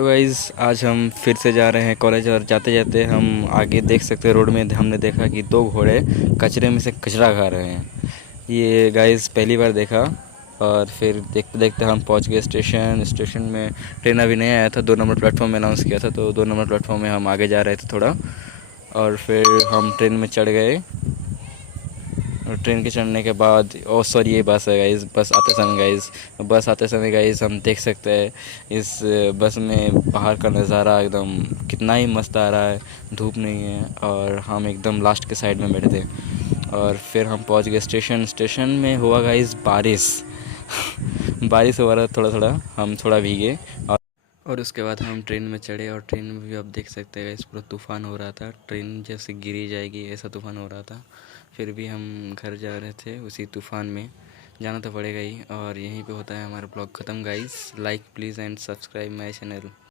तो गाइज़ आज हम फिर से जा रहे हैं कॉलेज और जाते जाते हम आगे देख सकते हैं रोड में हमने देखा कि दो घोड़े कचरे में से कचरा खा रहे हैं। ये गाइज़ पहली बार देखा। और फिर देखते देखते हम पहुंच गए स्टेशन में। ट्रेन अभी नहीं आया था, 2 नंबर प्लेटफॉर्म में अनाउंस किया था, तो 2 नंबर प्लेटफॉर्म में हम आगे जा रहे थे थोड़ा। और फिर हम ट्रेन में चढ़ गए। और ट्रेन के चढ़ने के बाद सॉरी ये बस है गाइज़। बस आते समय गाइज़ हम देख सकते हैं इस बस में बाहर का नज़ारा एकदम कितना ही मस्त आ रहा है। धूप नहीं है और हम एकदम लास्ट के साइड में बैठे थे। और फिर हम पहुंच गए स्टेशन में हुआ गाइज़ बारिश। बारिश हो रहा थोड़ा थोड़ा, हम थोड़ा भीगे। और उसके बाद हम ट्रेन में चढ़े और ट्रेन में भी आप देख सकते हैं इस पूरा तूफ़ान हो रहा था। ट्रेन जैसे गिरी जाएगी ऐसा तूफ़ान हो रहा था। फिर भी हम घर जा रहे थे उसी तूफ़ान में। जाना तो पड़ेगा ही। और यहीं पे होता है हमारा ब्लॉग ख़त्म guys. Like please and subscribe my channel.